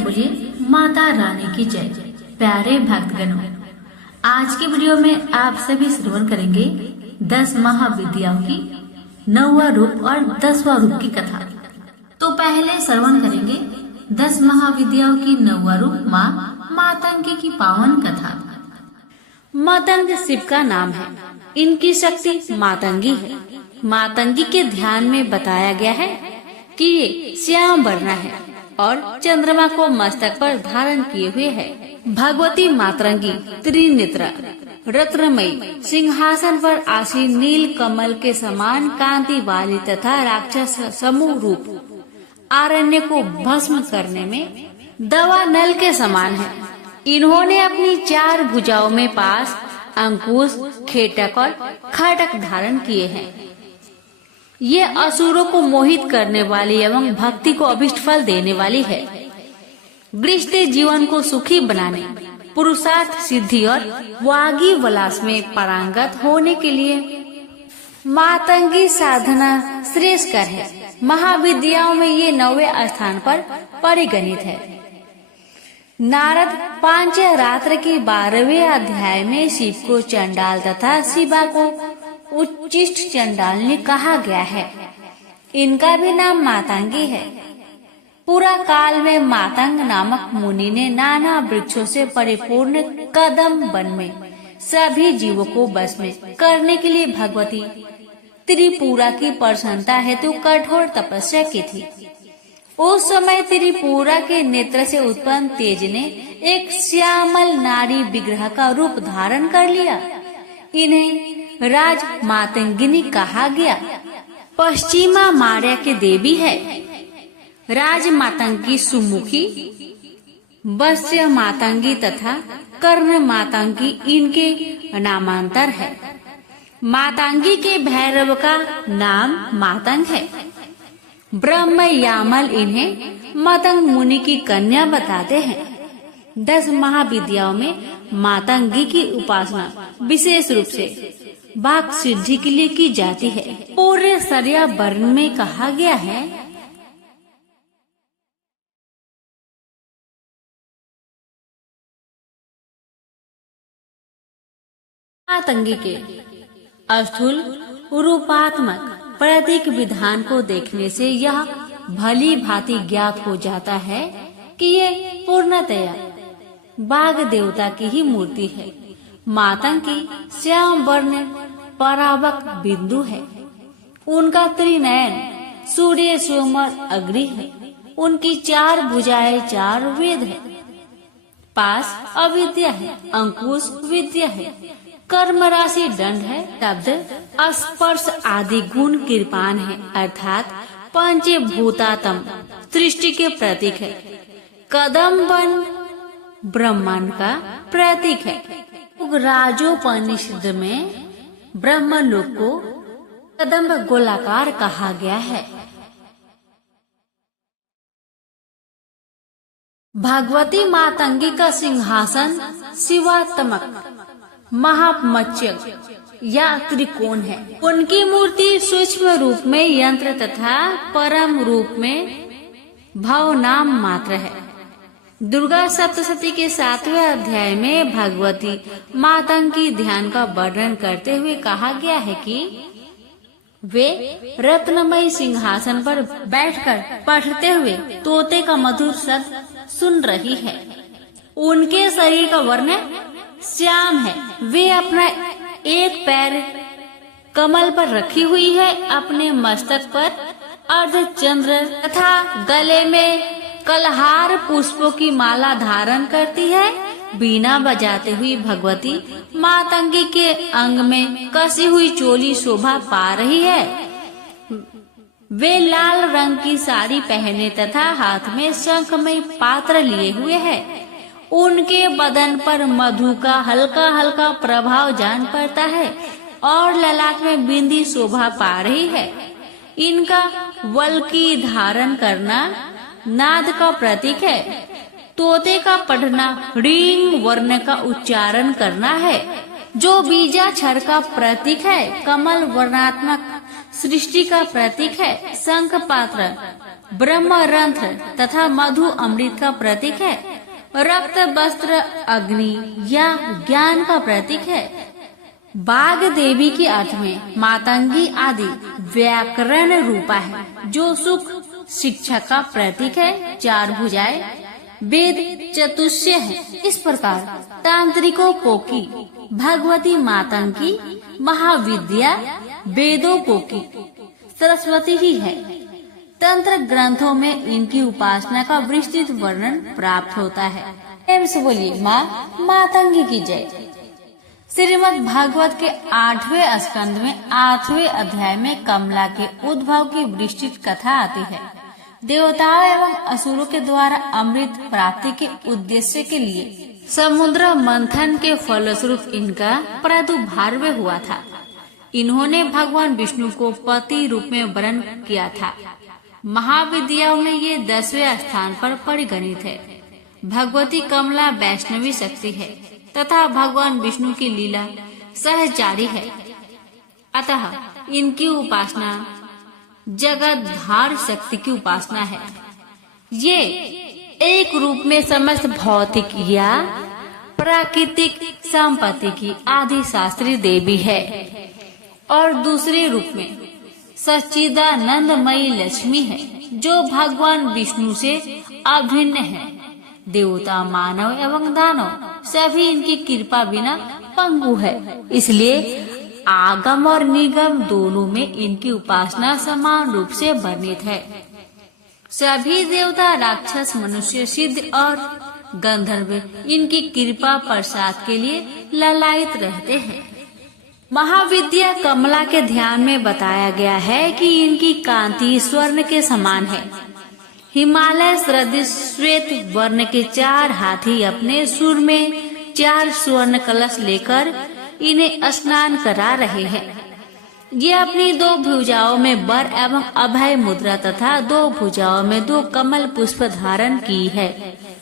से बोलिए माता रानी की जय। प्यारे भक्तगणों, आज के वीडियो में आप सभी श्रवण करेंगे 10 महाविद्याओं की 9वां रूप और 10वां रूप की कथा। तो पहले श्रवण करेंगे 10 महाविद्याओं की 9वां रूप माँ मातंगी की पावन कथा। मातंग शिव का नाम है। इनकी शक्ति मातंगी है। मातंगी के ध्यान में बताया गया है कि ये श्याम वर्ण है और चंद्रमा को मस्तक पर धारण किए हुए है। भगवती मातंगी त्रिनेत्र रत्नमयी सिंहासन पर आसीन नील कमल के समान कांति वाली तथा राक्षस समूह रूप आरण्य को भस्म करने में दवा नल के समान है। इन्होंने अपनी 4 भुजाओं में पास अंकुश, खेटक और खटक धारण किए हैं। ये असुरों को मोहित करने वाली एवं भक्ति को अभिष्ट फल देने वाली है। गृहस्थ जीवन को सुखी बनाने, पुरुषार्थ सिद्धि और वागी विलास में पारंगत होने के लिए मातंगी साधना श्रेष्ठकर है। महाविद्याओं में ये 9वें स्थान पर परिगणित है। नारद पांचरात्र के 12वें अध्याय में शिव को चंडाल तथा शिवा को उच्चिष्ट चंडालनी कहा गया है। इनका भी नाम मातंगी है। पूरा काल में मातंग नामक मुनि ने नाना वृक्षों से परिपूर्ण कदम वन में सभी जीवों को बस में करने के लिए भगवती त्रिपुरा की प्रसन्नता हेतु कठोर तपस्या की थी। उस समय त्रिपुरा के नेत्र से उत्पन्न तेज ने एक श्यामल नारी विग्रह का रूप धारण कर लिया। इन्हें राज मातंगिनी कहा गया। पश्चिमा मार्या के देवी है। राज मातंगी सुमुखी, वत्स्य मातंगी तथा कर्ण मातंगी इनके नामांतर है। मातंगी के भैरव का नाम मातंग है। ब्रह्म यामल इन्हें मतंग मुनि की कन्या बताते हैं। 10 महाविद्याओं में मातंगी की उपासना विशेष रूप से वाक् सिद्धि के लिए की जाती है। पूरे सरिया वर्ण में कहा गया है, मातंगी के अस्थूल रूपात्मक प्रतीक विधान को देखने से यह भली भांति ज्ञात हो जाता है कि ये पूर्णतया बाघ देवता की ही मूर्ति है। मातंगी श्याम वर्ण परावक बिंदु है। उनका त्रिनयन सूर्य सोमर अग्नि है। उनकी 4 भुजाएं 4 वेद है। पास अविद्या है। अंकुश विद्या है। कर्म राशि दंड है। शब्द स्पर्श आदि गुण कृपान है, अर्थात पंचभूतात्म सृष्टि के प्रतीक है। कदम वन ब्रह्मांड का प्रतीक है। राजोपनिषद में ब्रह्मलोक को कदम्ब गोलाकार कहा गया है। भगवती मातंगी का सिंहासन शिवात्मक महामत्स्य या त्रिकोण है। उनकी मूर्ति सूक्ष्म रूप में यंत्र तथा परम रूप में भावनाम मात्र है। दुर्गा सप्तशती के 7वें अध्याय में भगवती मातंगी ध्यान का वर्णन करते हुए कहा गया है कि वे रत्नमयी सिंहासन पर बैठकर पढ़ते हुए तोते का मधुर शब्द सुन रही है। उनके शरीर का वर्ण श्याम है। वे अपना एक पैर कमल पर रखी हुई है। अपने मस्तक पर अर्धचंद्र तथा गले में कलहार पुष्पों की माला धारण करती है। बीना बजाते हुई भगवती मातंगी के अंग में कसी हुई चोली शोभा पा रही है। वे लाल रंग की साड़ी पहने तथा हाथ में शंखमय पात्र लिए हुए है। उनके बदन पर मधु का हल्का हल्का प्रभाव जान पड़ता है और ललाट में बिंदी शोभा पा रही है। इनका वल्की धारण करना नाद का प्रतीक है। तोते का पढ़ना ऋंग वर्ण का उच्चारण करना है, जो बीजाक्षर का प्रतीक है। कमल वर्णात्मक सृष्टि का प्रतीक है। शंख पात्र ब्रह्म रंध्र तथा मधु अमृत का प्रतीक है। रक्त वस्त्र अग्नि या ज्ञान का प्रतीक है। बाघ देवी के अर्थ में मातंगी आदि व्याकरण रूपा है, जो सुख शिक्षा का प्रतीक है। चार भुजाएं वेद चतुष्य है। इस प्रकार तांत्रिकों को की भगवती मातंगी महाविद्या वेदों को की सरस्वती ही है। तंत्र ग्रंथों में इनकी उपासना का विस्तृत वर्णन प्राप्त होता है। प्रेम से बोलिए माँ मातंगी की जय। श्रीमद् भागवत के 8वें स्कंद में 8वें अध्याय में कमला के उद्भव की विस्तृत कथा आती है। देवताओं एवं असुरों के द्वारा अमृत प्राप्ति के उद्देश्य के लिए समुद्र मंथन के फलस्वरूप इनका प्रादुर्भाव हुआ था। इन्होंने भगवान विष्णु को पति रूप में वर्ण किया था। महाविद्याओं में ये 10वें स्थान पर परिगणित है। भगवती कमला वैष्णवी शक्ति है तथा भगवान विष्णु की लीला सहचारी है। अतः इनकी उपासना जगतधार शक्ति की उपासना है। ये एक रूप में समस्त भौतिक या प्राकृतिक संपत्ति की आदि शास्त्री देवी है और दूसरे रूप में सच्चिदानंदमयी लक्ष्मी है, जो भगवान विष्णु से अभिन्न है। देवता मानव एवं दानव सभी इनकी कृपा बिना पंगु है। इसलिए आगम और निगम दोनों में इनकी उपासना समान रूप से वर्णित है। सभी देवता राक्षस मनुष्य सिद्ध और गंधर्व इनकी कृपा प्रसाद के लिए ललायित रहते हैं। महाविद्या कमला के ध्यान में बताया गया है कि इनकी कांति स्वर्ण के समान है। हिमालय सदृश श्वेत वर्ण के 4 हाथी अपने सुर में 4 स्वर्ण कलश लेकर इन्हें स्नान करा रहे हैं। ये अपनी 2 भुजाओं में वर एवं अभय मुद्रा तथा 2 भुजाओं में 2 कमल पुष्प धारण की है।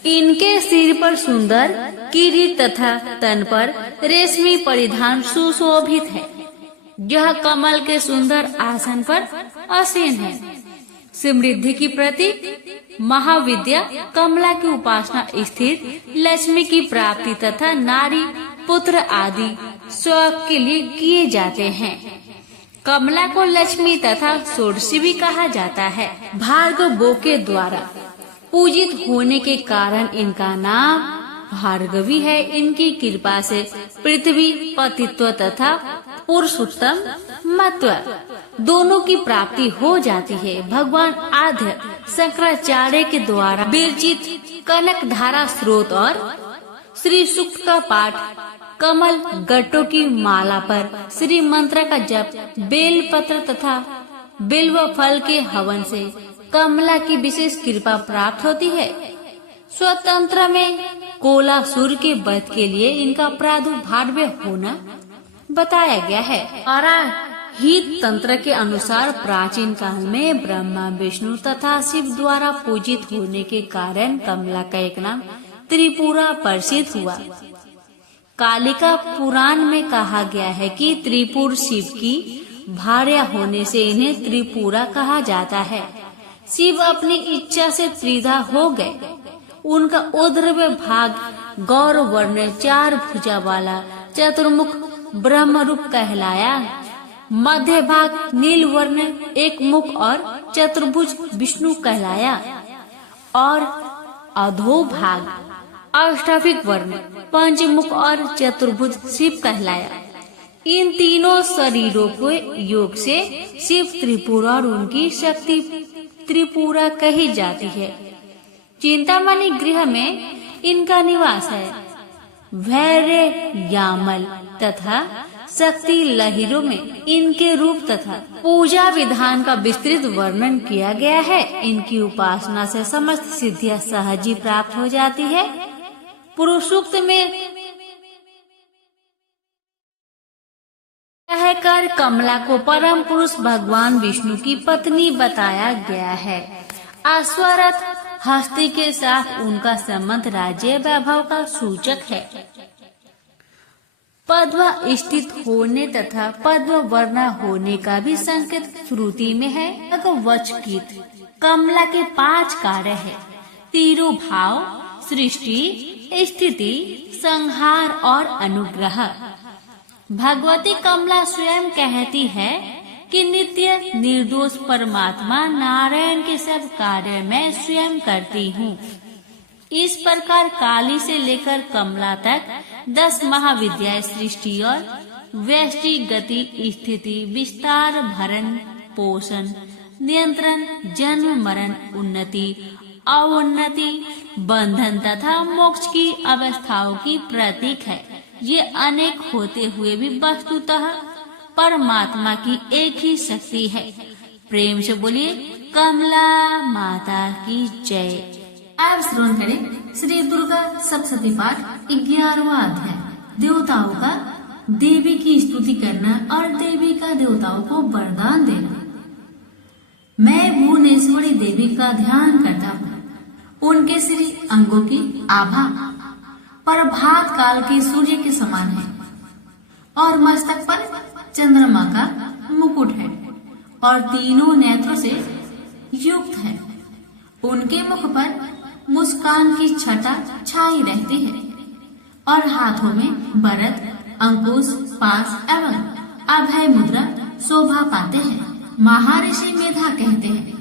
इनके सिर पर सुंदर किरीट तथा तन पर रेशमी परिधान सुशोभित है। यह कमल के सुंदर आसन पर आसीन है। समृद्धि की प्रतीक महाविद्या कमला की उपासना स्थिर लक्ष्मी की प्राप्ति तथा नारी पुत्र आदि शौक के लिए किए जाते हैं। कमला को लक्ष्मी तथा षोडशी भी कहा जाता है। भार्गवों के द्वारा पूजित होने के कारण इनका नाम भार्गवी है। इनकी कृपा से पृथ्वी पतित्व तथा पुरुषोत्तम महत्व दोनों की प्राप्ति हो जाती है। भगवान आद्य शंकराचार्य के द्वारा विरचित कनक धारा स्रोत और श्री सूक्त का पाठ, कमल गट्टों की माला पर श्री मंत्र का जप, बेल पत्र तथा बिल्व फल के हवन से कमला की विशेष कृपा प्राप्त होती है। स्वतंत्र में कोलासुर के वध के लिए इनका प्रादुर्भाव होना बताया गया है। हित तंत्र के अनुसार प्राचीन काल में ब्रह्मा विष्णु तथा शिव द्वारा पूजित होने के कारण कमला का एक नाम त्रिपुरा प्रसिद्ध हुआ। कालिका पुराण में कहा गया है कि त्रिपुर शिव की भार्या होने से इन्हें त्रिपुरा कहा जाता है। शिव अपनी इच्छा से त्रिधा हो गए। उनका ऊर्ध्व भाग गौर वर्ण 4 भुजा वाला चतुर्मुख ब्रह्म रूप कहलाया। मध्य भाग नील वर्ण 1 मुख और चतुर्भुज विष्णु कहलाया और अधो भाग अष्टाविक वर्ण पंचमुख और चतुर्भुज शिव कहलाया। इन तीनों शरीरों के योग से शिव त्रिपुरा और उनकी शक्ति त्रिपुरा कही जाती है। चिंतामणि गृह में इनका निवास है। भैर्य यामल तथा शक्ति लहरों में इनके रूप तथा पूजा विधान का विस्तृत वर्णन किया गया है। इनकी उपासना से समस्त सिद्धियां सहज ही प्राप्त हो जाती है। पुरुषोक्त में कहकर कमला को परम पुरुष भगवान विष्णु की पत्नी बताया गया है। अश्वरथ हस्ती के साथ उनका संबंध राज्य वैभव का सूचक है। पद्म स्थित होने तथा पद्म वर्णा होने का भी संकेत श्रुति में है। भगवचकित कमला के 5 कार्य है। तिरुभाव, सृष्टि, स्थिति, संहार और अनुग्रह। भगवती कमला स्वयं कहती है कि नित्य निर्दोष परमात्मा नारायण के सब कार्य मैं स्वयं करती हूँ। इस प्रकार काली से लेकर कमला तक 10 महाविद्याएं सृष्टि और व्यष्टि, गति, स्थिति, विस्तार, भरण पोषण, नियंत्रण, जन्म मरण, उन्नति, अवोन्नति, बंधन तथा मोक्ष की अवस्थाओं की प्रतीक है। ये अनेक होते हुए भी वस्तुतः परमात्मा की एक ही शक्ति है। प्रेम से बोलिए कमला माता की जय। आप श्रवण करें श्री दुर्गा सप्तशती पाठ 11वां अध्याय, देवताओं का देवी की स्तुति करना और देवी का देवताओं को वरदान देना। मैं भुवनेश्वरी देवी का ध्यान करता हूँ। उनके श्री अंगों की आभा प्रभात काल के सूर्य के समान है और मस्तक पर चंद्रमा का मुकुट है और तीनों नेत्रों से युक्त है। उनके मुख पर मुस्कान की छटा छाई रहती है और हाथों में भरत, अंकुश, पास एवं अभय मुद्रा शोभा पाते हैं। महर्षि मेधा कहते हैं,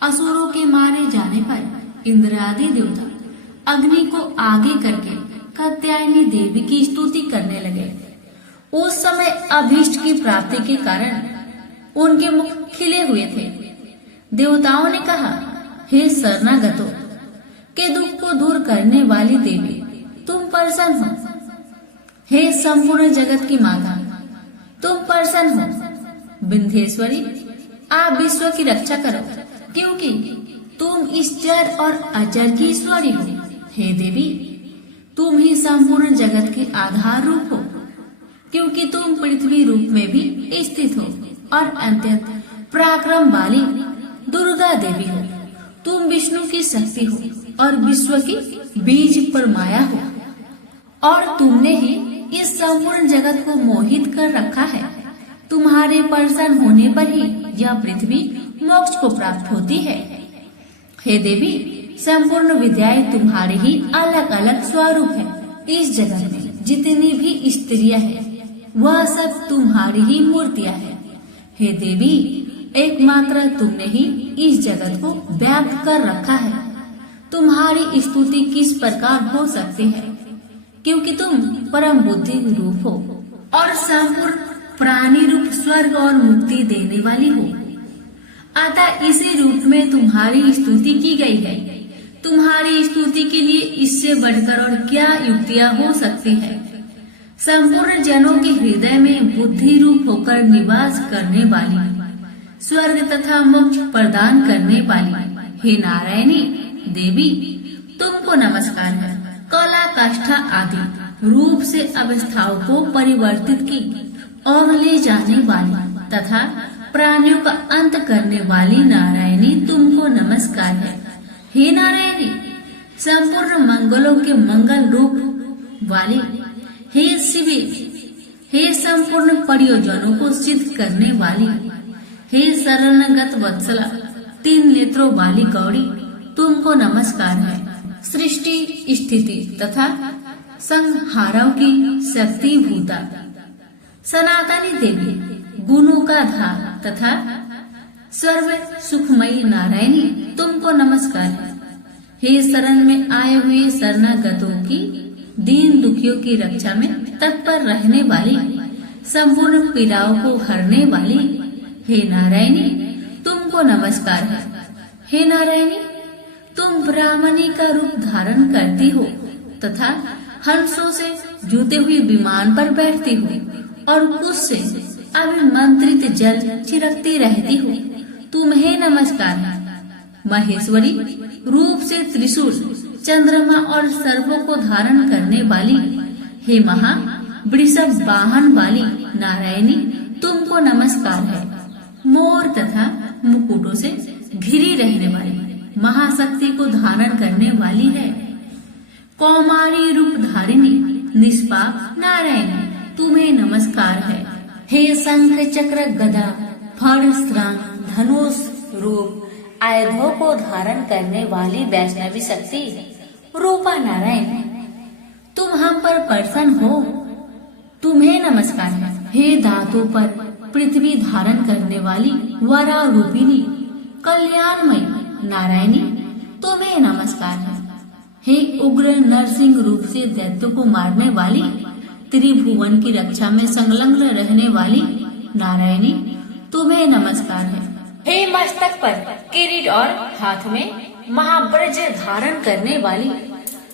असुरों के मारे जाने पर इंद्र आदि देवता अग्नि को आगे करके कात्यायनी देवी की स्तुति करने लगे। उस समय अभीष्ट की प्राप्ति के कारण उनके मुख खिले हुए थे। देवताओं ने कहा, हे शरणागतों के दुख को दूर करने वाली देवी, तुम प्रसन्न हो। हे संपूर्ण जगत की माता, तुम प्रसन्न हो। विंध्येश्वरी, आप विश्व की रक्षा करो, क्योंकि तुम इस जड़ और अजर की ईश्वरी हो। हे देवी, तुम ही संपूर्ण जगत के आधार रूप हो, क्योंकि तुम पृथ्वी रूप में भी स्थित हो और अत्यंत पराक्रम वाली दुर्गा देवी हो। तुम विष्णु की शक्ति हो और विश्व की बीज परमाया हो और तुमने ही इस संपूर्ण जगत को मोहित कर रखा है। तुम्हारे प्रसन्न होने पर ही यह पृथ्वी मोक्ष को प्राप्त होती है। हे देवी, संपूर्ण विद्याएं तुम्हारे ही अलग अलग स्वरूप है। इस जगत में जितनी भी स्त्रियां हैं, वह सब तुम्हारी ही मूर्तियां हैं। हे देवी, एकमात्र तुमने ही इस जगत को व्याप्त कर रखा है। तुम्हारी स्तुति किस प्रकार हो सकती है, क्योंकि तुम परम बुद्धि रूप हो और संपूर्ण प्राणी रूप स्वर्ग और मुक्ति देने वाली हो। अतः इसी रूप में तुम्हारी स्तुति की गई है। तुम्हारी स्तुति के लिए इससे बढ़कर और क्या युक्तियाँ हो सकती है। संपूर्ण जनों के हृदय में बुद्धि रूप होकर निवास करने वाली, स्वर्ग तथा मोक्ष प्रदान करने वाली हे नारायणी देवी, तुमको नमस्कार है। कला, काष्ठा आदि रूप से अवस्थाओं को परिवर्तित की और ले जाने वाली तथा प्राणियों का अंत करने वाली नारायणी, तुमको नमस्कार है। हे नारायणी, संपूर्ण मंगलों के मंगल रूप वाली हे शिवी, हे संपूर्ण प्रयोजनों को सिद्ध करने वाली हे शरणगत वत्सला, 3 नेत्रों वाली गौरी, तुमको नमस्कार है। सृष्टि, स्थिति तथा संहारों की शक्ति भूता सनातनी देवी, गुणों का धार तथा सर्व सुखमयी नारायणी, तुमको नमस्कार है। हे शरण में आए हुए शरणागतों की, दीन दुखियों की रक्षा में तत्पर रहने वाली, संपूर्ण पीड़ाओं को हरने वाली हे नारायणी, तुमको नमस्कार है। हे नारायणी, तुम ब्राह्मणी का रूप धारण करती हो तथा हंसों से जूते हुए विमान पर बैठती हो और कुछ से अभिमंत्रित जल छिड़कती रहती हो, तुम्हें नमस्कार है। महेश्वरी, रूप से त्रिशूल, चंद्रमा और सर्पों को धारण करने वाली हे महा वृषभ वाहन वाली नारायणी, तुमको नमस्कार है। मोर तथा मुकुटों से घिरी रहने वाली महाशक्ति को धारण करने वाली है। कौमारी रूप धारिणी निष्पाप नारायणी, तुम्हें नमस्कार है। हे शंख चक्र गदा फण श्रांग धनुष रूप आयुधों को धारण करने वाली वैष्णवी शक्ति रूपा नारायण, तुम हम पर प्रसन्न हो, तुम्हें नमस्कार है। हे धातु पर पृथ्वी धारण करने वाली वरा रूपिणी कल्याणमयी नारायणी, तुम्हें नमस्कार है। हे उग्र नरसिंह रूप से दैत्य को मारने वाली त्रिभुवन की रक्षा में संलग्न रहने वाली नारायणी, तुम्हें नमस्कार है। हे मस्तक पर किरीट और हाथ में महाब्रज धारण करने वाली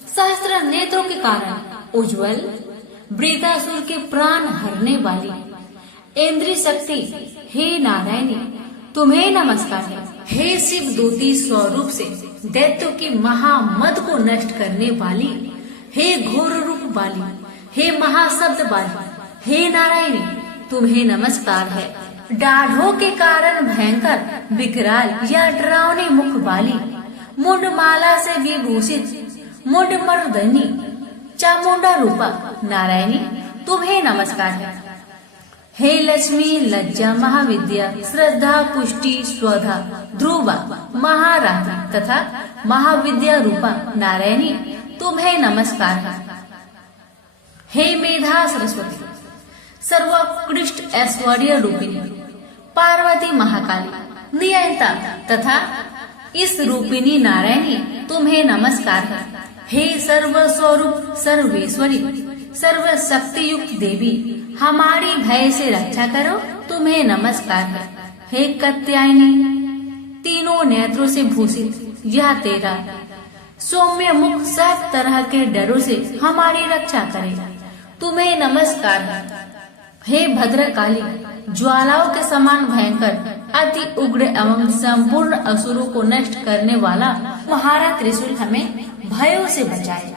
सहस्त्र नेत्रों के कारण उज्जवल वृकासुर के प्राण हरने वाली इंद्रिय शक्ति, हे नारायणी, तुम्हें नमस्कार है। हे शिव दूती स्वरूप से दैत्यों की महामद को नष्ट करने वाली, हे घोर रूप वाली, हे महाशब्द वाली, हे नारायणी, तुम्हें नमस्कार है। दाढ़ों के कारण भयंकर विकराल या डरावनी मुख वाली मुंडमाला से विभूषित मुंड मर्दनी चामुंडा रूपा नारायणी, तुम्हें नमस्कार है। हे लक्ष्मी लज्जा महाविद्या श्रद्धा पुष्टि स्वधा ध्रुवा महारात्रि तथा महाविद्या रूपा नारायणी, तुम्हें नमस्कार है। हे मेधा सरस्वती सर्वोत्कृष्ट ऐश्वर्य रूपिणी पार्वती महाकाली नियंता तथा इस रूपिणी नारायणी, तुम्हें नमस्कार है। हे सर्व स्वरूप सर्वेश्वरी सर्वशक्ति युक्त देवी, हमारी भय से रक्षा करो, तुम्हें नमस्कार है। हे कात्यायनी तीनों नेत्रों से भूषित यह तेरा सौम्य मुख सब तरह के डरों से हमारी रक्षा करे, तुम्हें नमस्कार है। हे भद्रकाली ज्वालाओं के समान भयंकर अति उग्र एवं संपूर्ण असुरों को नष्ट करने वाला तुम्हारा त्रिशूल हमें भयों से बचाए,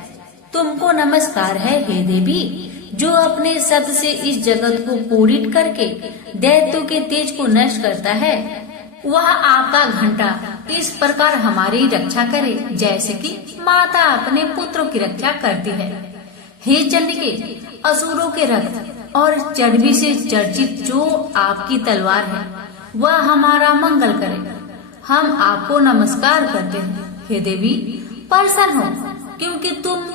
तुमको नमस्कार है। हे देवी, जो अपने शब्द से इस जगत को पूरित करके दैत्यों के तेज को नष्ट करता है, वह आपका घंटा इस प्रकार हमारी रक्षा करे जैसे कि माता अपने पुत्रों की रक्षा करती है। हे चंडिके, असुरों के रक्त और चर्बी से चर्चित जो आपकी तलवार है, वह हमारा मंगल करे, हम आपको नमस्कार करते हैं। हे देवी, प्रसन्न हो, क्योंकि तुम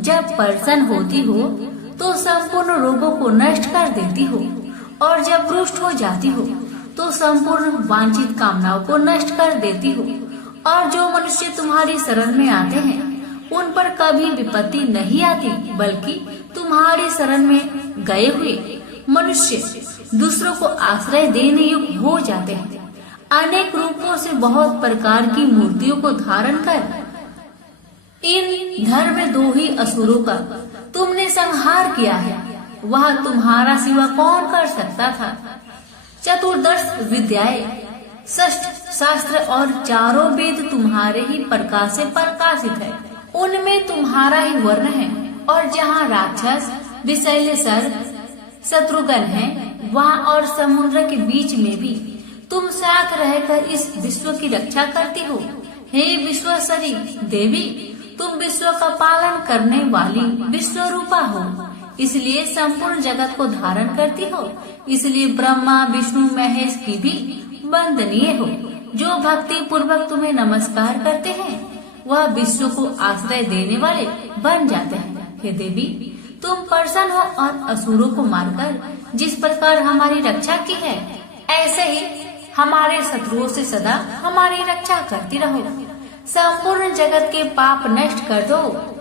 जब प्रसन्न होती हो तो संपूर्ण रोगों को नष्ट कर देती हो, और जब रुष्ट हो जाती हो तो संपूर्ण वांछित कामनाओं को नष्ट कर देती हो। और जो मनुष्य तुम्हारी शरण में आते हैं उन पर कभी विपत्ति नहीं आती, बल्कि तुम्हारी शरण में गए हुए मनुष्य दूसरों को आश्रय देने योग्य हो जाते हैं। अनेक रूपों से बहुत प्रकार की मूर्तियों को धारण कर इन धर्मद्रोही असुरों का तुमने संहार किया है, वह तुम्हारा सिवा कौन कर सकता था। चतुर्दश विद्याएं, षष्ठ शास्त्र और चारों वेद तुम्हारे ही प्रकाश से प्रकाशित है, उनमें तुम्हारा ही वर्ण है। और जहाँ राक्षस विषैले सर्प शत्रुघ्न है, वहाँ और समुद्र के बीच में भी तुम साथ रहकर इस विश्व की रक्षा करती हो। हे विश्वसरी देवी, तुम विश्व का पालन करने वाली विश्व रूपा हो, इसलिए संपूर्ण जगत को धारण करती हो। इसलिए ब्रह्मा विष्णु महेश की भी वंदनीय हो। जो भक्ति पूर्वक तुम्हें नमस्कार करते हैं वह विश्व को आश्रय देने वाले बन जाते हैं। हे देवी, तुम प्रसन्न हो और असुरों को मारकर जिस प्रकार हमारी रक्षा की है, ऐसे ही हमारे शत्रुओं से सदा हमारी रक्षा करती रहो। संपूर्ण जगत के पाप नष्ट कर दो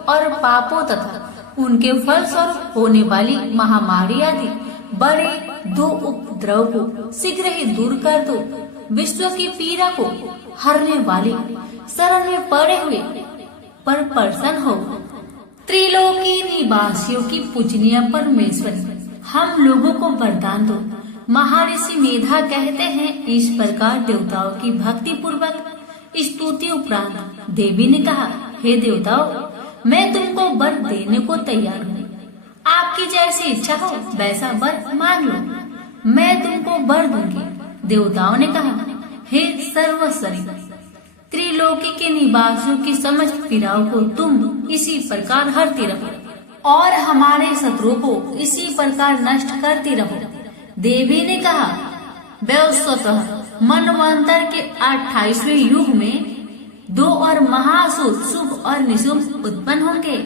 और पापों तथा उनके फल स्वरूप होने वाली महामारी आदि बड़े दो उपद्रव को शीघ्र ही दूर कर दो। विश्व की पीड़ा को हरने वाली शरण में पड़े हुए पर प्रसन्न हो। त्रिलोकी निवासियों की पूजनीय परमेश्वरी, हम लोगों को वरदान दो। महर्षि मेधा कहते हैं, इस प्रकार देवताओं की भक्ति पूर्वक स्तुति उपरांत देवी ने कहा, हे देवताओं, मैं तुमको वर देने को तैयार हूँ। आपकी जैसी इच्छा हो वैसा वर मांग लो, मैं तुमको वर दूंगी। देवताओं ने कहा, हे सर्वश्री त्रिलोकी के निवासियों की समस्त पीड़ाओं को तुम इसी प्रकार हरती रहो और हमारे शत्रुओं को इसी प्रकार नष्ट करती रहो। देवी ने कहा, वस्तुतः मनवंतर के 28वें युग में 2 और महासुर शुभ और निशुभ उत्पन्न होंगे।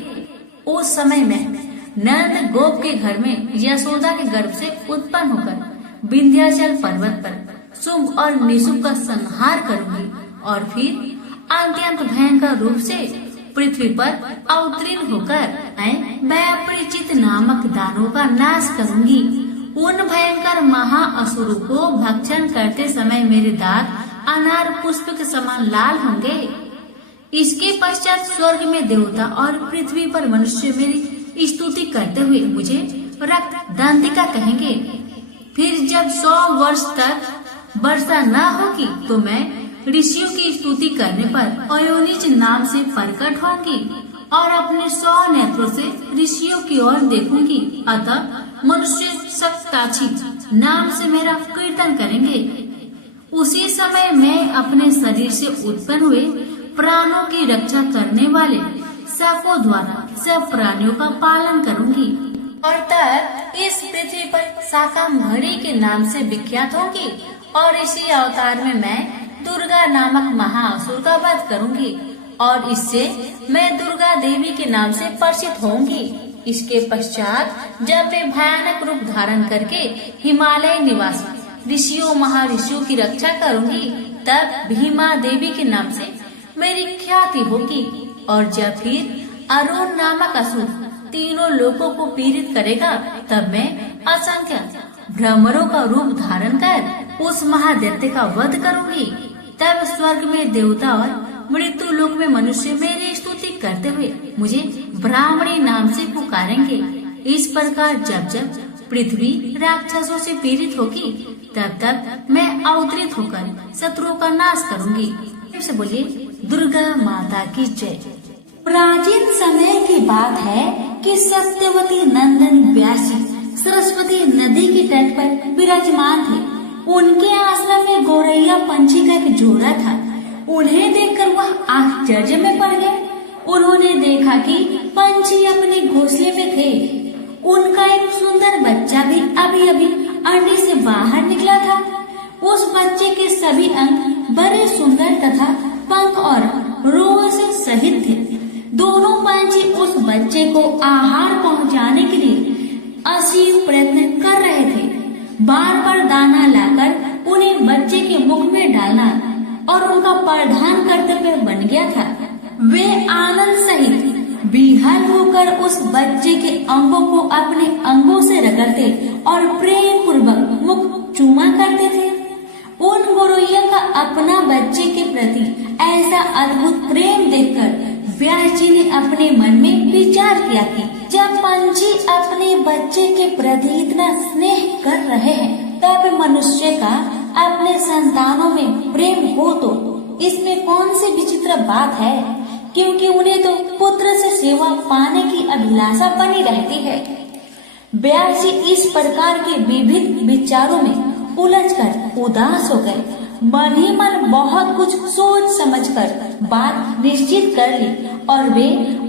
उस समय में नंद गोप के घर में यशोदा के गर्भ से उत्पन्न होकर विंध्याचल पर्वत पर शुभ और निशुभ का संहार करूंगी और फिर अत्यंत भयंकर रूप से पृथ्वी पर अवतीर्ण होकर मैं अपरिचित नामक दानवों का नाश करूंगी। उन भयंकर महाअसुरों को भक्षण करते समय मेरे दांत अनार पुष्प के समान लाल होंगे। इसके पश्चात स्वर्ग में देवता और पृथ्वी पर मनुष्य मेरी स्तुति करते हुए मुझे रक्त दंतिका कहेंगे। फिर जब 100 वर्ष तक वर्षा न होगी तो मैं ऋषियों की स्तुति करने पर अयोनिज नाम से प्रकट होंगी और अपने 100 नेत्रों से ऋषियों की ओर देखूंगी। अतः मनुष्य सप्ताक्षी नाम से मेरा कीर्तन करेंगे। उसी समय मैं अपने शरीर से उत्पन्न हुए प्राणों की रक्षा करने वाले सपों द्वारा सब प्राणियों का पालन करूंगी और तब इस पृथ्वी पर शाकंभरी के नाम से विख्यात होगी और इसी अवतार में मैं दुर्गा नामक महाअसुर का वध करूंगी और इससे मैं दुर्गा देवी के नाम से प्रसिद्ध होंगी। इसके पश्चात जब वे भयानक रूप धारण करके हिमालय निवासी ऋषियों महाऋषियों की रक्षा करूंगी, तब भीमा देवी के नाम से मेरी ख्याति होगी। और जब फिर अरुण नामक असुर तीनों लोगों को पीड़ित करेगा, तब मैं असंख्य भ्रमरों का रूप धारण कर उस महादैत्य का वध करूंगी। तब स्वर्ग में देवता और मृत्यु लोक में मनुष्य मेरी स्तुति करते हुए मुझे ब्राह्मणी नाम से पुकारेंगे। इस प्रकार जब जब पृथ्वी राक्षसों से पीड़ित होगी, तब तब मैं अवतरित होकर शत्रुओं का नाश करूंगी। से बोलिए दुर्गा माता की जय। प्राचीन समय की बात है कि सत्यवती नंदन व्यास जी सरस्वती नदी के तट पर विराजमान थे। उनके आश्रम में गौरैया पंछी का एक जोड़ा था। उन्हें देखकर वह आश्चर्य में पड़ गए। उन्होंने देखा कि पंछी अपने घोंसले में थे। उनका एक सुंदर बच्चा भी अभी अभी अंडे से बाहर निकला था। उस बच्चे के सभी अंग बड़े सुंदर तथा पंख और रोह से सहित थे। दोनों पंछी उस बच्चे को आहार पहुंचाने के लिए असीम प्रयत्न कर रहे थे। बार बार दाना लाकर उन्हें बच्चे के मुख में डालना और उनका प्रधान कर्तव्य बन गया था। वे आनंद सहित विह्वल होकर उस बच्चे के अंगों को अपने अंगों से रगड़ते और प्रेम पूर्वक मुख चूमा करते थे। उन गौरैया का अपना बच्चे के प्रति ऐसा अद्भुत प्रेम देखकर व्यास जी ने अपने मन में विचार किया कि जब पंछी अपने बच्चे के प्रति इतना स्नेह कर रहे हैं, तब मनुष्य का अपने संतानों में प्रेम हो तो इसमें कौन सी विचित्र बात है, क्योंकि उन्हें तो पुत्र से सेवा पाने की अभिलाषा बनी रहती है। व्यास जी इस प्रकार के विविध विचारों में उलझकर उदास हो गए। मन ही मन बहुत कुछ सोच समझकर बात निश्चित कर ली और वे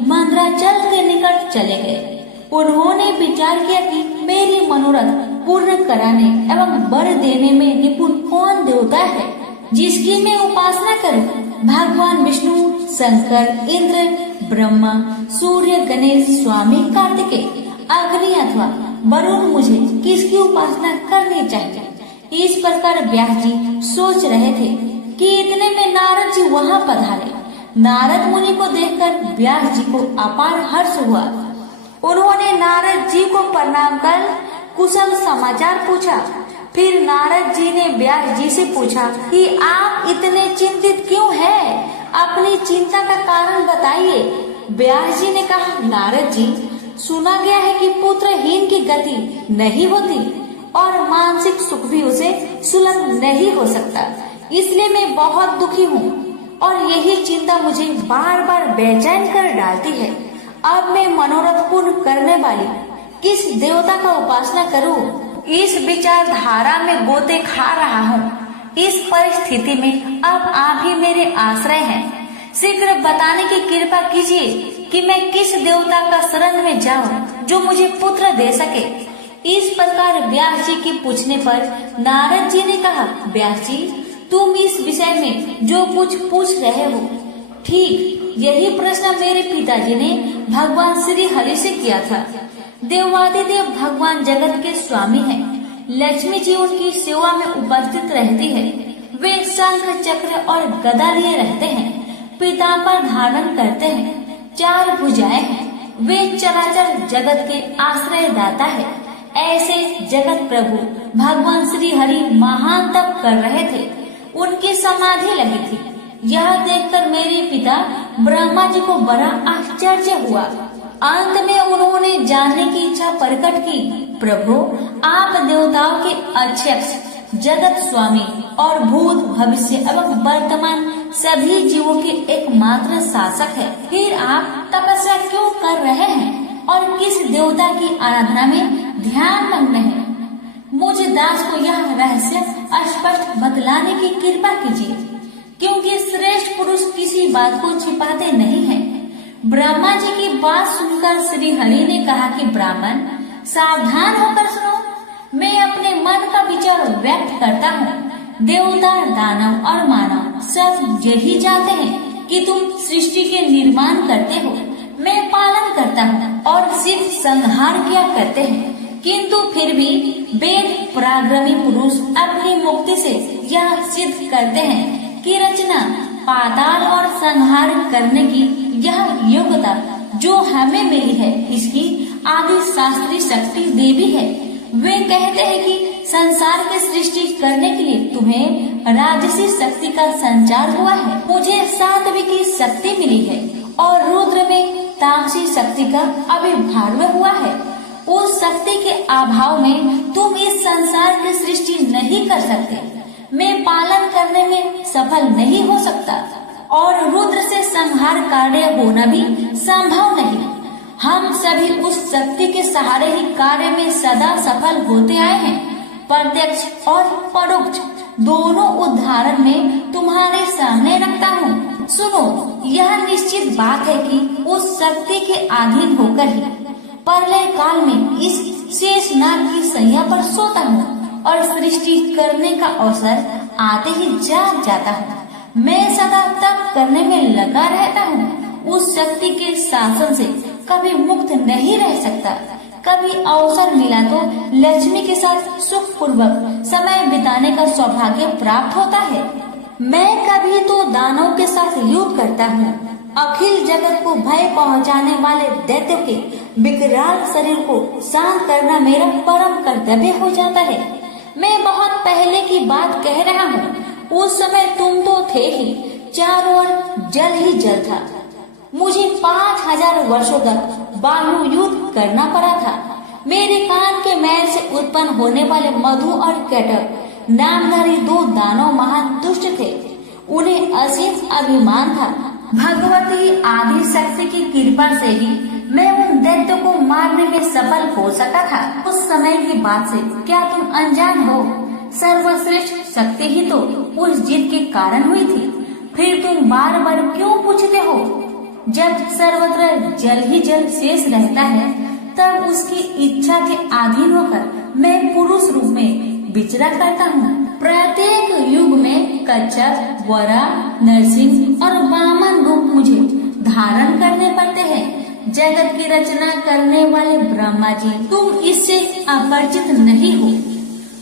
मंदराचल के निकट चले गए। उन्होंने विचार किया कि मेरी मनोरथ पूर्ण कराने एवं वर देने में निपुण कौन देवता है जिसकी मैं उपासना करूं। भगवान विष्णु, शंकर, इंद्र, ब्रह्मा, सूर्य, गणेश, स्वामी कार्तिकेय, अग्नि अथवा वरुण, मुझे किसकी उपासना करनी चाहिए। इस प्रकार व्यास जी सोच रहे थे कि इतने में नारद जी वहाँ पधारे। नारद मुनि को देखकर व्यास जी को अपार हर्ष हुआ। उन्होंने नारद जी को प्रणाम कर कुशल समाचार पूछा। फिर नारद जी ने व्यास जी से पूछा कि आप इतने चिंतित क्यों हैं? अपनी चिंता का कारण बताइए। व्यास जी ने कहा, नारद जी, सुना गया है कि पुत्रहीन की गति नहीं होती और मानसिक सुख भी उसे सुलभ नहीं हो सकता। इसलिए मैं बहुत दुखी हूँ और यही चिंता मुझे बार बार बेचैन कर डालती है। अब मैं मनोरथ पूर्ण करने वाली किस देवता का उपासना करूँ? इस विचारधारा में गोते खा रहा हूँ। इस परिस्थिति में अब आप ही मेरे आश्रय हैं। शीघ्र बताने की कृपा कीजिए कि मैं किस देवता का शरण में जाऊं जो मुझे पुत्र दे सके। इस प्रकार व्यास जी के पूछने पर नारद जी ने कहा, व्यास जी, तुम इस विषय में जो कुछ पूछ रहे हो, ठीक यही प्रश्न मेरे पिताजी ने भगवान श्री हरि से किया था। देवादिदेव भगवान जगत के स्वामी हैं। लक्ष्मी जी उनकी सेवा में उपस्थित रहती है। वे शंख चक्र और गदा लिए रहते हैं। पीताम्बर धारण करते हैं। 4 भुजाएं हैं। वे चराचर जगत के आश्रय दाता है। ऐसे जगत प्रभु भगवान श्री हरि महान तप कर रहे थे। उनकी समाधि लगी थी। यह देखकर मेरे पिता ब्रह्मा जी को बड़ा आश्चर्य हुआ। अंत में उन्होंने जानने की इच्छा प्रकट की, प्रभु, आप देवताओं के अध्यक्ष, जगत स्वामी और भूत भविष्य एवं वर्तमान सभी जीवों के एकमात्र शासक है। फिर आप तपस्या क्यों कर रहे हैं और किस देवता की आराधना में ध्यान मग्न है? मुझ दास को यह रहस्य स्पष्ट बतलाने की कृपा कीजिए, क्योंकि श्रेष्ठ पुरुष किसी बात को छिपाते नहीं हैं। ब्रह्मा जी की बात सुनकर श्री हरि ने कहा कि ब्राह्मण, सावधान होकर सुनो। मैं अपने मन का विचार व्यक्त करता हूँ। देवता, दानव और मानव सब यही जानते हैं कि तुम सृष्टि के निर्माण करते हो। मैं पालन करता हूँ और सिर्फ संहार किया करते हैं, किंतु फिर भी वेद पराक्रमी पुरुष अपनी मुक्ति से यह सिद्ध करते हैं कि रचना, पाताल और संहार करने की यह योग्यता जो हमें मिली है, इसकी आदि शास्त्रीय शक्ति देवी है। वे कहते हैं कि संसार की सृष्टि करने के लिए तुम्हें राजसी शक्ति का संचार हुआ है। मुझे सात्विक की शक्ति मिली है और रुद्र में तामसी शक्ति का आविर्भाव हुआ है। उस शक्ति के अभाव में तुम इस संसार की सृष्टि नहीं कर सकते। मैं पालन करने में सफल नहीं हो सकता और रुद्र से संहार कार्य होना भी संभव नहीं। हम सभी उस शक्ति के सहारे ही कार्य में सदा सफल होते आए हैं। प्रत्यक्ष और परोक्ष दोनों उदाहरण में तुम्हारे सामने रखता हूँ। सुनो, यह निश्चित बात है कि उस शक्ति के अधीन होकर ही प्रलय काल में इस शेषनाग की सैया पर सोता हूँ और सृष्टि करने का अवसर आते ही जाग जाता हूँ। मैं सदा तप करने में लगा रहता हूँ। उस शक्ति के शासन से कभी मुक्त नहीं रह सकता। कभी अवसर मिला तो लक्ष्मी के साथ सुख पूर्वक समय बिताने का सौभाग्य प्राप्त होता है। मैं कभी तो दानवों के साथ युद्ध करता हूँ। अखिल जगत को भय पहुँचाने वाले दैत्य के विकराल शरीर को शांत करना मेरा परम कर्तव्य हो जाता है। मैं बहुत पहले की बात कह रहा हूँ। उस समय तुम तो थे ही, चारों ओर जल ही जल था। मुझे 5000 वर्षों तक बाहु युद्ध करना पड़ा था। मेरे कान के मैल से उत्पन्न होने वाले मधु और कैटक नामधारी 2 दानव महान दुष्ट थे। उन्हें असीम अभिमान था। भगवती आदि शक्ति की कृपा से ही मैं उन दैत्यों को मारने में सफल हो सका था। उस समय की बात से क्या तुम अनजान हो? सर्वश्रेष्ठ शक्ति ही तो उस जीत के कारण हुई थी। फिर तुम बार बार क्यों पूछते हो? जब सर्वत्र जल ही जल शेष रहता है, तब उसकी इच्छा के अधीन होकर मैं पुरुष रूप में विचरा करता हूँ। प्रत्येक युग में कच्छप, वरा, नरसिंह और वामन रूप मुझे धारण करने पड़ते हैं। जगत की रचना करने वाले ब्रह्मा जी, तुम इससे अपरिचित नहीं हो।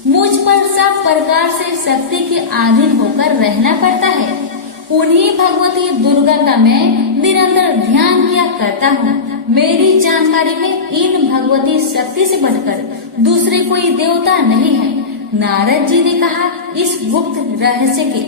मुझ पर सब प्रकार से शक्ति के अधीन होकर रहना पड़ता है। उन्हीं भगवती दुर्गा का मैं निरंतर ध्यान किया करता हूँ। मेरी जानकारी में इन भगवती शक्ति से बढ़कर दूसरे कोई देवता नहीं है। नारद जी ने कहा, इस गुप्त रहस्य के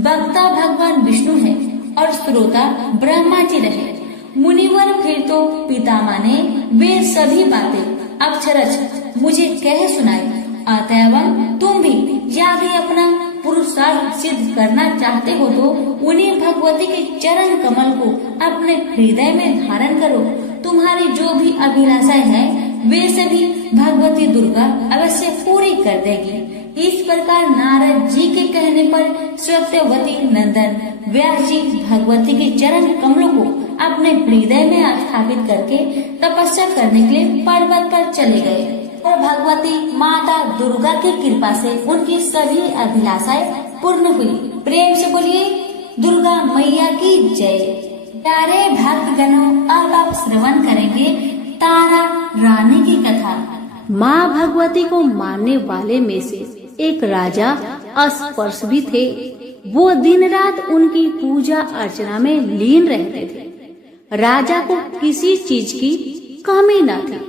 वक्ता भगवान विष्णु है और श्रोता ब्रह्मा जी रहे। मुनिवर फिर तो पितामह ने वे सभी बातें अक्षरशः मुझे कह सुनाई। अतएव तुम भी यदि अपना पुरुषार्थ सिद्ध करना चाहते हो तो उन्हीं भगवती के चरण कमल को अपने हृदय में धारण करो। तुम्हारी जो भी अभिलाषाएं हैं वे सभी भगवती दुर्गा अवश्य पूरी कर देगी। इस प्रकार नारद जी के कहने पर सत्यवती नंदन व्यास जी भगवती के चरण कमलों को अपने हृदय में स्थापित करके तपस्या करने के लिए पर्वत पर चले गए और भगवती माता दुर्गा की कृपा से उनकी सभी अभिलाषाएं पूर्ण हुई। प्रेम से बोलिए दुर्गा मैया की जय। प्यारे भक्तगणों, अब आप श्रवण करेंगे तारा रानी की कथा। माँ भगवती को मानने वाले में से एक राजा अस्पर्श भी थे। वो दिन रात उनकी पूजा अर्चना में लीन रहते थे। राजा को किसी चीज की कमी न थी,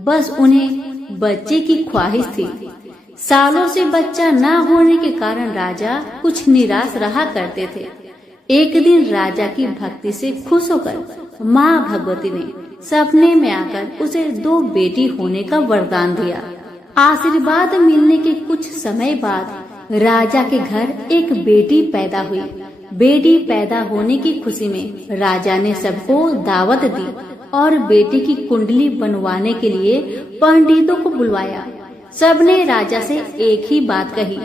बस उन्हें बच्चे की ख्वाहिश थी। सालों से बच्चा न होने के कारण राजा कुछ निराश रहा करते थे। एक दिन राजा की भक्ति से खुश होकर माँ भगवती ने सपने में आकर उसे 2 बेटी होने का वरदान दिया। आशीर्वाद मिलने के कुछ समय बाद राजा के घर एक बेटी पैदा हुई। बेटी पैदा होने की खुशी में राजा ने सबको दावत दी और बेटी की कुंडली बनवाने के लिए पंडितों को बुलवाया। सबने राजा से एक ही बात कही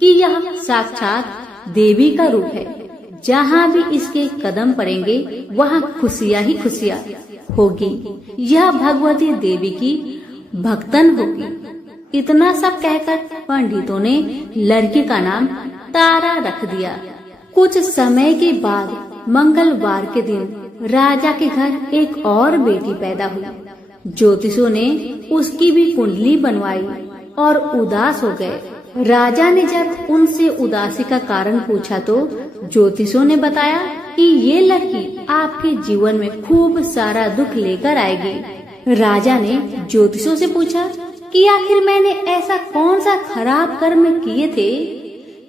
कि यह साक्षात देवी का रूप है। जहाँ भी इसके कदम पड़ेंगे वहाँ खुशियाँ ही खुशियाँ होगी। यह भगवती देवी की भक्तन होगी। इतना सब कहकर पंडितों ने लड़की का नाम तारा रख दिया। कुछ समय के बाद मंगलवार के दिन राजा के घर एक और बेटी पैदा हुई। ज्योतिषों ने उसकी भी कुंडली बनवाई और उदास हो गए। राजा ने जब उनसे उदासी का कारण पूछा तो ज्योतिषों ने बताया कि ये लड़की आपके जीवन में खूब सारा दुख लेकर आएगी। राजा ने ज्योतिषों से पूछा कि आखिर मैंने ऐसा कौन सा खराब कर्म किए थे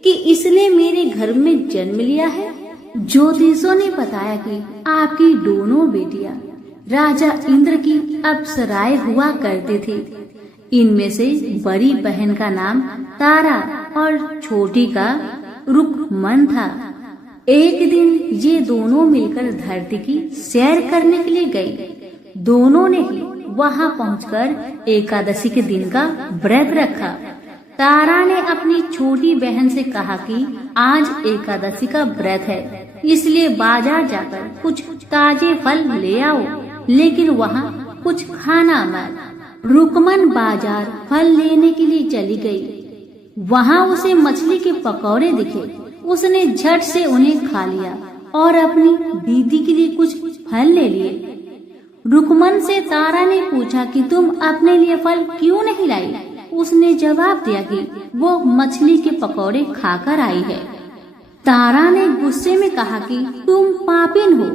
कि इसने मेरे घर में जन्म लिया है। ज्योतिषों ने बताया कि आपकी दोनों बेटियां राजा इंद्र की अप्सराएं हुआ करती थी। इनमें से बड़ी बहन का नाम तारा और छोटी का रुकमन था। एक दिन ये दोनों मिलकर धरती की सैर करने के लिए गई। दोनों ने ही वहाँ पहुंचकर एकादशी के दिन का व्रत रखा। तारा ने अपनी छोटी बहन से कहा कि आज एकादशी का व्रत है, इसलिए बाजार जाकर कुछ ताजे फल ले आओ, लेकिन वहाँ कुछ खाना मत। रुकमन बाजार फल लेने के लिए चली गई। वहाँ उसे मछली के पकौड़े दिखे। उसने झट से उन्हें खा लिया और अपनी दीदी के लिए कुछ फल ले लिए। रुकमन से तारा ने पूछा कि तुम अपने लिए फल क्यों नहीं लाई। उसने जवाब दिया कि वो मछली के पकौड़े खाकर आई है। तारा ने गुस्से में कहा कि तुम पापिन हो,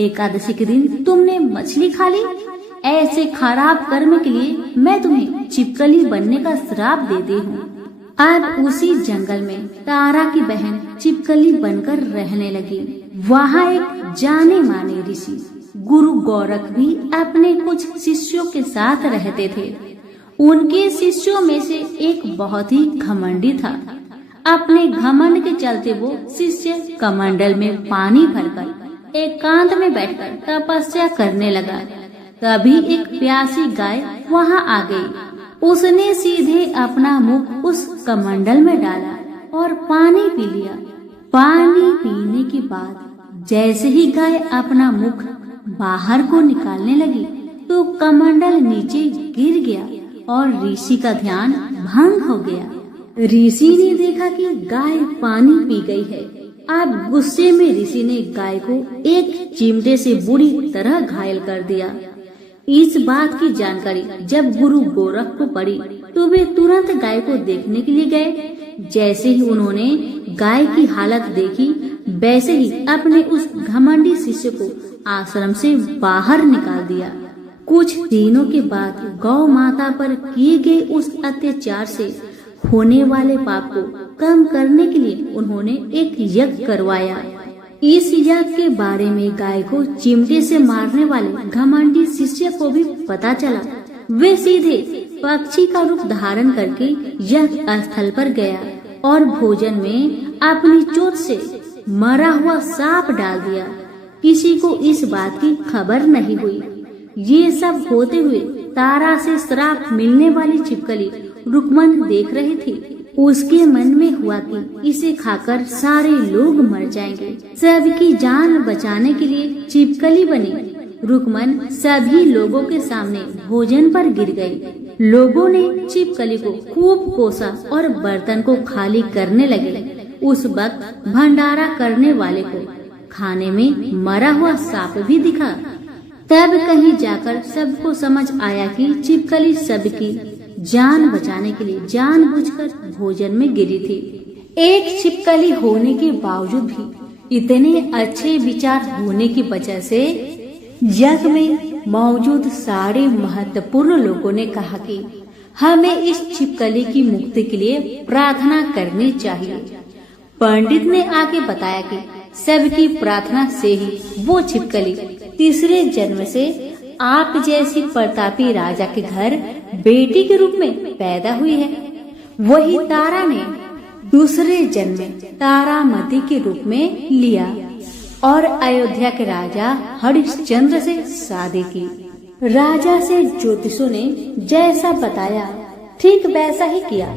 एकादशी के दिन तुमने मछली खा ली। ऐसे खराब कर्म के लिए मैं तुम्हें छिपकली बनने का श्राप देती हूँ। अब उसी जंगल में तारा की बहन छिपकली बनकर रहने लगी। वहाँ एक जाने माने ऋषि गुरु गोरख भी अपने कुछ शिष्यों के साथ रहते थे। उनके शिष्यों में से एक बहुत ही घमंडी था। अपने घमंड के चलते वो शिष्य कमंडल में पानी भरकर एकांत में बैठकर तपस्या करने लगा। तभी एक प्यासी गाय वहाँ आ गई। उसने सीधे अपना मुख उस कमंडल में डाला और पानी पी लिया। पानी पीने के बाद जैसे ही गाय अपना मुख बाहर को निकालने लगी तो कमंडल नीचे गिर गया और ऋषि का ध्यान भंग हो गया। ऋषि ने देखा कि गाय पानी पी गई है। अब गुस्से में ऋषि ने गाय को एक चिमटे से बुरी तरह घायल कर दिया। इस बात की जानकारी जब गुरु गोरख को पड़ी तो वे तुरंत गाय को देखने के लिए गए। जैसे ही उन्होंने गाय की हालत देखी, वैसे ही अपने उस घमंडी शिष्य को आश्रम से बाहर निकाल दिया। कुछ दिनों के बाद गौ माता पर किए गए उस अत्याचार से होने वाले पाप को कम करने के लिए उन्होंने एक यज्ञ करवाया। इस यज्ञ के बारे में गाय को चिमटे से मारने वाले घमंडी शिष्य को भी पता चला। वे सीधे पक्षी का रूप धारण करके यज्ञ स्थल पर गया और भोजन में अपनी चोट से मरा हुआ सांप डाल दिया। किसी को इस बात की खबर नहीं हुई। ये सब होते हुए तारा से श्राप मिलने वाली छिपकली रुकमन देख रही थी। उसके मन में हुआ कि इसे खाकर सारे लोग मर जाएंगे। सबकी जान बचाने के लिए छिपकली बनी। रुकमन सभी लोगों के सामने भोजन पर गिर गई। लोगों ने छिपकली को खूब कोसा और बर्तन को खाली करने लगे। उस वक्त भंडारा करने वाले को खाने में मरा हुआ सांप भी दिखा। तब कहीं जाकर सबको समझ आया कि छिपकली सबकी जान बचाने के लिए जानबूझकर भोजन में गिरी थी। एक छिपकली होने के बावजूद भी इतने अच्छे विचार होने की वजह से जग में मौजूद सारे महत्वपूर्ण लोगों ने कहा कि हमें इस छिपकली की मुक्ति के लिए प्रार्थना करनी चाहिए। पंडित ने आगे बताया कि सबकी प्रार्थना से ही वो छिपकली तीसरे जन्म से आप जैसी प्रतापी राजा के घर बेटी के रूप में पैदा हुई है। वही तारा ने दूसरे जन्म में तारामती के रूप में लिया और अयोध्या के राजा हरिश्चंद्र से शादी की। राजा से ज्योतिषों ने जैसा बताया ठीक वैसा ही किया।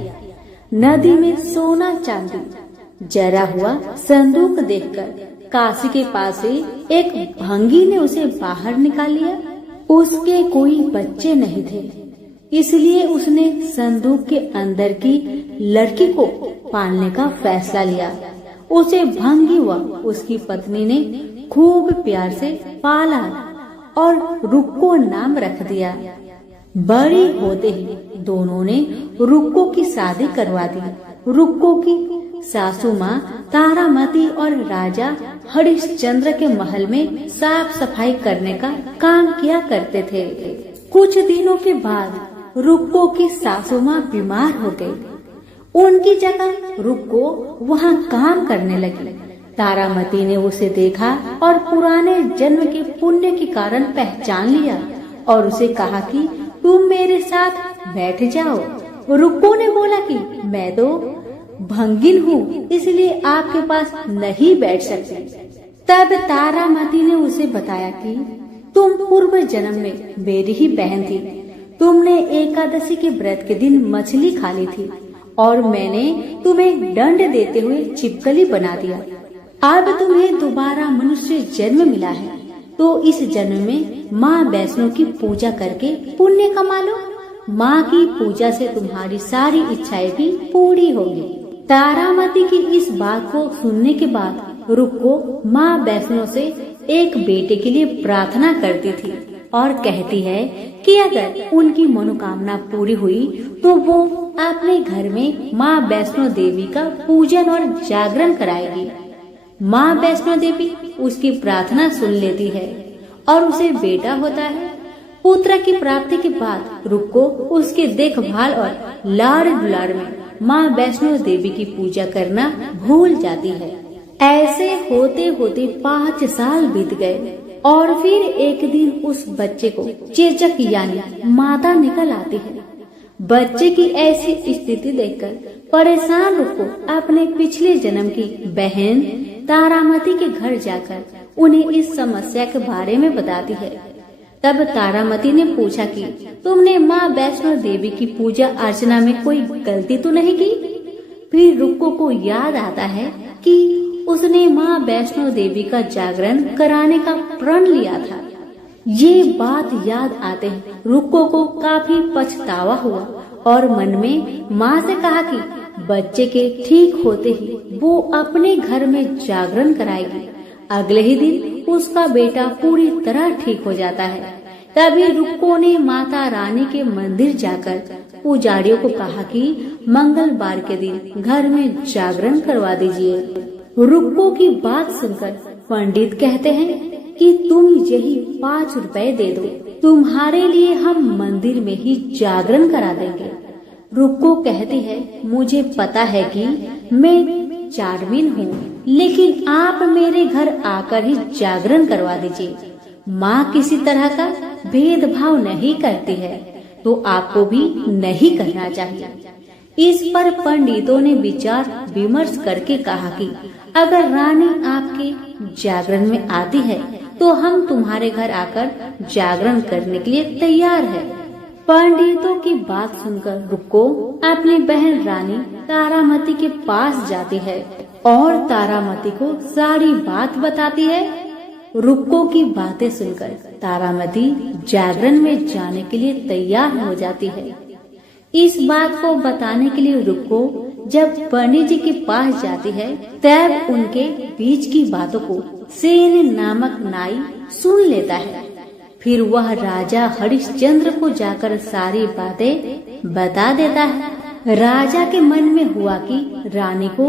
नदी में सोना चांदी जरा हुआ संदूक देखकर काशी के पास से एक भंगी ने उसे बाहर निकाल लिया। उसके कोई बच्चे नहीं थे, इसलिए उसने संदूक के अंदर की लड़की को पालने का फैसला लिया। उसे भंगी व उसकी पत्नी ने खूब प्यार से पाला और रुक्को नाम रख दिया। बड़ी होते ही दोनों ने रुक्को की शादी करवा दी। रुक्को की सासू माँ तारामती और राजा हरिश्चंद्र के महल में साफ सफाई करने का काम किया करते थे। कुछ दिनों के बाद रुक्को की सासू माँ बीमार हो गई। उनकी जगह रुक्को वहाँ काम करने लगी। तारामती ने उसे देखा और पुराने जन्म के पुण्य के कारण पहचान लिया और उसे कहा कि तुम मेरे साथ बैठ जाओ। रुक्को ने बोला कि मैं तो भंगिन हूँ, इसलिए आपके पास नहीं बैठ सकती। तब तारामती ने उसे बताया कि तुम पूर्व जन्म में मेरी ही बहन थी। तुमने एकादशी के व्रत के दिन मछली खा ली थी और मैंने तुम्हें दंड देते हुए छिपकली बना दिया। अब तुम्हें दोबारा मनुष्य जन्म मिला है, तो इस जन्म में माँ वैष्णो की पूजा करके पुण्य कमा लो। माँ की पूजा से तुम्हारी सारी इच्छाएं भी पूरी होगी। तारामती की इस बात को सुनने के बाद रुक्को माँ वैष्णो से एक बेटे के लिए प्रार्थना करती थी और कहती है कि अगर उनकी मनोकामना पूरी हुई तो वो अपने घर में माँ वैष्णो देवी का पूजन और जागरण कराएगी। माँ वैष्णो देवी उसकी प्रार्थना सुन लेती है और उसे बेटा होता है। पुत्र की प्राप्ति के बाद रुक्को उसके देखभाल और लाड़ दुलार में माँ वैष्णो देवी की पूजा करना भूल जाती है। ऐसे होते होते 5 साल बीत गए और फिर एक दिन उस बच्चे को चेचक यानी माता निकल आती है। बच्चे की ऐसी स्थिति देखकर परेशान रुक्को अपने पिछले जन्म की बहन तारामती के घर जाकर उन्हें इस समस्या के बारे में बताती है। तब तारामती ने पूछा कि तुमने माँ वैष्णो देवी की पूजा अर्चना में कोई गलती तो नहीं की? फिर रुक्को को याद आता है कि उसने माँ वैष्णो देवी का जागरण कराने का प्रण लिया था। ये बात याद आते ही रुक्को को काफी पछतावा हुआ और मन में माँ से कहा कि बच्चे के ठीक होते ही वो अपने घर में जागरण कराएगी। अगले ही दिन उसका बेटा पूरी तरह ठीक हो जाता है। तभी रुक्को ने माता रानी के मंदिर जाकर पुजारियों को कहा कि मंगलवार के दिन घर में जागरण करवा दीजिए। रुक्को की बात सुनकर पंडित कहते हैं कि तुम यही 5 रुपए दे दो, तुम्हारे लिए हम मंदिर में ही जागरण करा देंगे। रुक्को कहती है मुझे पता है कि मैं चार्मिन हूँ, लेकिन आप मेरे घर आकर ही जागरण करवा दीजिए। माँ किसी तरह का भेदभाव नहीं करती है, तो आपको भी नहीं करना चाहिए। इस पर पंडितों ने विचार विमर्श करके कहा कि अगर रानी आपके जागरण में आती है तो हम तुम्हारे घर आकर जागरण करने के लिए तैयार है। पंडितों की बात सुनकर रुक्को अपनी बहन रानी तारामती के पास जाती है और तारामती को सारी बात बताती है। रुक्को की बातें सुनकर तारामती जागरण में जाने के लिए तैयार हो जाती है। इस बात को बताने के लिए रुक्को जब पंडित जी के पास जाती है तब उनके बीच की बातों को सेन नामक नाई सुन लेता है। फिर वह राजा हरिश्चंद्र को जाकर सारी बातें बता देता है। राजा के मन में हुआ कि रानी को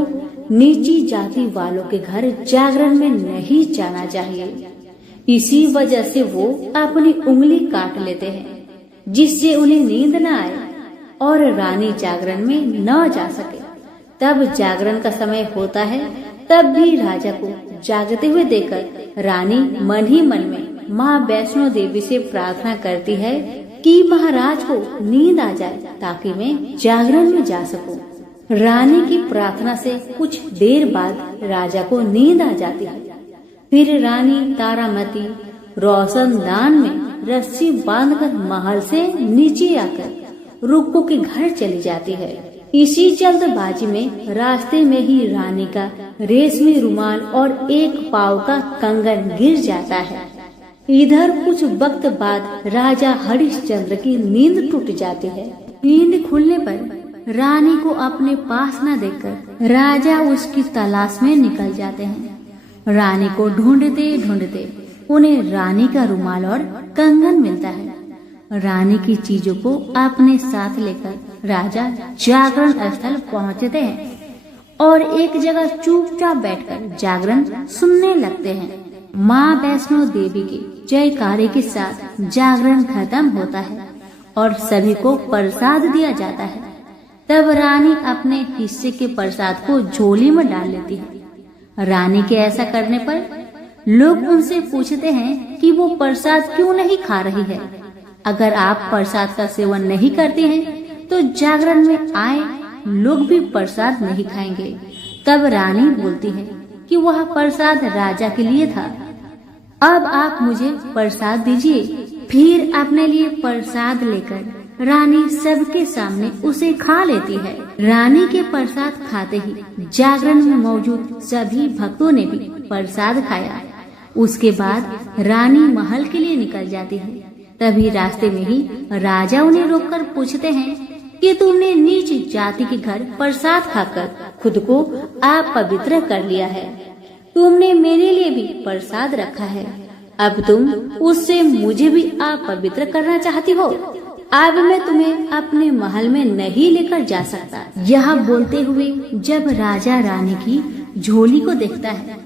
नीची जाति वालों के घर जागरण में नहीं जाना चाहिए। इसी वजह से वो अपनी उंगली काट लेते हैं जिससे उन्हें नींद न आए और रानी जागरण में न जा सके। तब जागरण का समय होता है, तब भी राजा को जागते हुए देखकर रानी मन ही मन में माँ वैष्णो देवी से प्रार्थना करती है कि महाराज को नींद आ जाए ताकि मैं जागरण में जा सकूं। रानी की प्रार्थना से कुछ देर बाद राजा को नींद आ जाती है। फिर रानी तारामती रोशनदान में रस्सी बांधकर महल से नीचे आकर रुक्को के घर चली जाती है। इसी जल्दबाजी में रास्ते में ही रानी का रेशमी रुमाल और एक पाव का कंगन गिर जाता है। इधर कुछ वक्त बाद राजा हरिश्चंद्र की नींद टूट जाती है। नींद खुलने पर रानी को अपने पास न देखकर राजा उसकी तलाश में निकल जाते हैं। रानी को ढूंढते ढूंढते उन्हें रानी का रुमाल और कंगन मिलता है। रानी की चीजों को अपने साथ लेकर राजा जागरण स्थल पहुंचते हैं और एक जगह चुपचाप बैठकर जागरण सुनने लगते हैं। माँ वैष्णो देवी के जयकारे के साथ जागरण खत्म होता है और सभी को प्रसाद दिया जाता है। तब रानी अपने हिस्से के प्रसाद को झोली में डाल लेती है। रानी के ऐसा करने पर लोग उनसे पूछते हैं कि वो प्रसाद क्यों नहीं खा रही है। अगर आप प्रसाद का सेवन नहीं करते हैं तो जागरण में आए लोग भी प्रसाद नहीं खाएंगे। तब रानी बोलती है कि वह प्रसाद राजा के लिए था, अब आप मुझे प्रसाद दीजिए। फिर अपने लिए प्रसाद लेकर रानी सबके सामने उसे खा लेती है। रानी के प्रसाद खाते ही जागरण में मौजूद सभी भक्तों ने भी प्रसाद खाया। उसके बाद रानी महल के लिए निकल जाती है। तभी रास्ते में ही राजा उन्हें रोककर पूछते हैं कि तुमने नीच जाति के घर प्रसाद खाकर खुद को अपवित्र कर लिया है। तुमने मेरे लिए भी प्रसाद रखा है, अब तुम उससे मुझे भी अपवित्र करना चाहती हो। अब मैं तुम्हें अपने महल में नहीं लेकर जा सकता। यह बोलते हुए जब राजा रानी की झोली को देखता है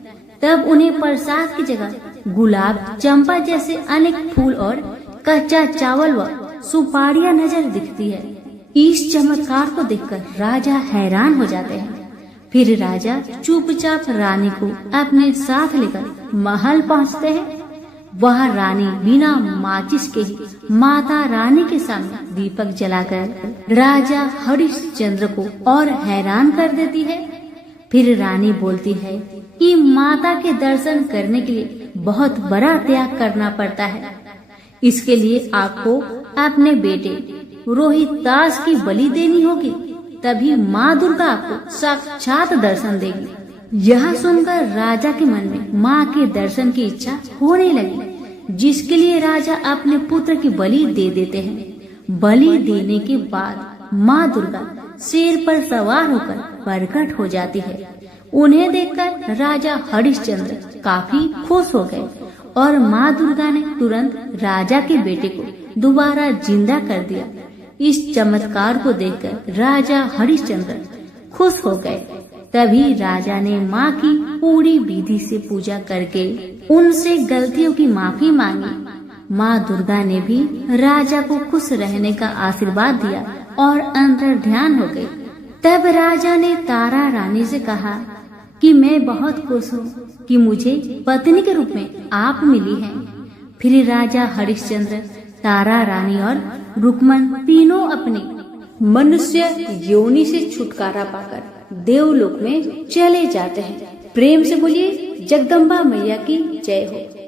तब उन्हें प्रसाद की जगह गुलाब, चंपा जैसे अनेक फूल और कच्चा चावल व सुपारियां नजर दिखती है। इस चमत्कार को देखकर राजा हैरान हो जाते हैं। फिर राजा चुपचाप रानी को अपने साथ लेकर महल पहुंचते हैं। वह रानी बिना माचिस के ही माता रानी के सामने दीपक जलाकर राजा हरिश्चंद्र को और हैरान कर देती है। फिर रानी बोलती है कि माता के दर्शन करने के लिए बहुत बड़ा त्याग करना पड़ता है। इसके लिए आपको अपने बेटे रोहितास की बलि देनी होगी, तभी माँ दुर्गा आपको साक्षात दर्शन देगी। यह सुनकर राजा के मन में माँ के दर्शन की इच्छा होने लगी, जिसके लिए राजा अपने पुत्र की बलि दे देते हैं। बलि देने के बाद माँ दुर्गा शेर पर सवार होकर प्रकट हो जाती है। उन्हें देखकर राजा हरिश्चंद्र काफी खुश हो गए और माँ दुर्गा ने तुरंत राजा के बेटे को दोबारा जिंदा कर दिया। इस चमत्कार को देखकर राजा हरिश्चंद्र खुश हो गए। तभी राजा ने माँ की पूरी विधि से पूजा करके उनसे गलतियों की माफी मांगी। माँ दुर्गा ने भी राजा को खुश रहने का आशीर्वाद दिया और अंतर ध्यान हो गई। तब राजा ने तारा रानी से कहा कि मैं बहुत खुश हूँ कि मुझे पत्नी के रूप में आप मिली हैं। फिर राजा हरिश्चंद्र, तारा रानी और रुक्मन तीनों अपनी मनुष्य योनि से छुटकारा पाकर देवलोक में चले जाते हैं। प्रेम से बोलिए जगदम्बा मैया की जय हो।